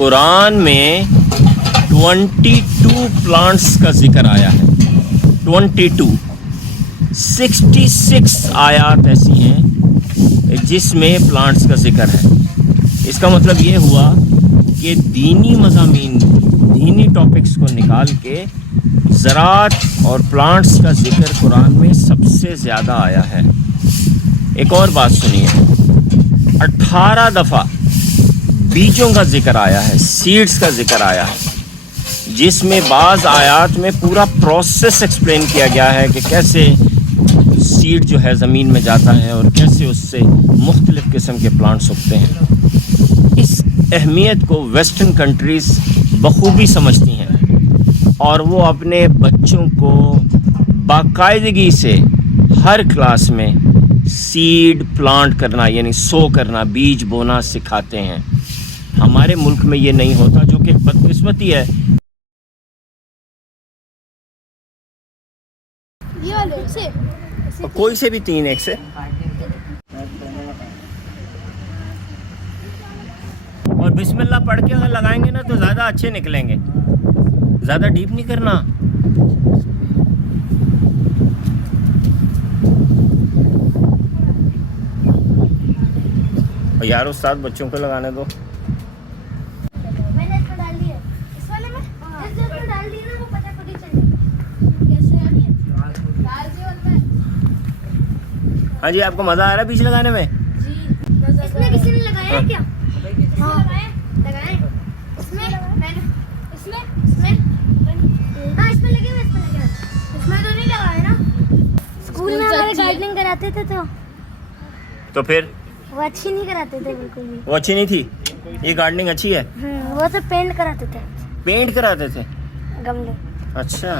कुरान में 22 प्लांट्स का जिक्र आया है। 22 66 आयात ऐसी हैं जिसमें प्लांट्स का जिक्र है। इसका मतलब ये हुआ कि दीनी मज़ामीन, दीनी टॉपिक्स को निकाल के ज़राअत और प्लांट्स का जिक्र कुरान में सबसे ज़्यादा आया है। एक और बात सुनिए, 18 दफ़ा बीजों का जिक्र आया है, सीड्स का जिक्र आया है, जिसमें बाज़ आयात में पूरा प्रोसेस एक्सप्लेन किया गया है कि कैसे सीड जो है ज़मीन में जाता है और कैसे उससे मुख्तलिफ़ किस्म के प्लांट्स उगते हैं। इस अहमियत को वेस्टर्न कंट्रीज़ बखूबी समझती हैं और वो अपने बच्चों को बाकायदगी से हर क्लास में सीड प्लांट करना यानी सो करना, बीज बोना सिखाते हैं। हमारे मुल्क में ये नहीं होता, जो कि बदकिस्मती है। ये वाले से कोई से भी 3 एक से। और बिस्मिल्लाह पढ़ के अगर लगाएंगे ना तो ज़्यादा अच्छे निकलेंगे। ज़्यादा डीप नहीं करना। और यार उस्ताद बच्चों को लगाने दो। मैंने इसको डाल दिया, इस वाले में इसको डाल दिया ना, वो पता पड़ी चली कैसे आ रही है। डाल दिया उसमें। हाँ जी, आपको मज़ा आ रहा है बीज लगाने में? जी। इसमें किसी ने लगाया है क्या? हाँ लगाया। इसमें मैंने इसमें हाँ इसमें लगे हुए, इसमें लगे हुए। इसमें तो नहीं लगाया ना। स्कूल में हमारे गार्डनिंग कराते थे तो फिर वो अच्छी नहीं कराते थे बिल्कुल भी। वो अच्छी नहीं थी? ये गार्डनिंग अच्छी है? वो तो पेंट कराते थे, पेंट कराते थे? गमले। अच्छा।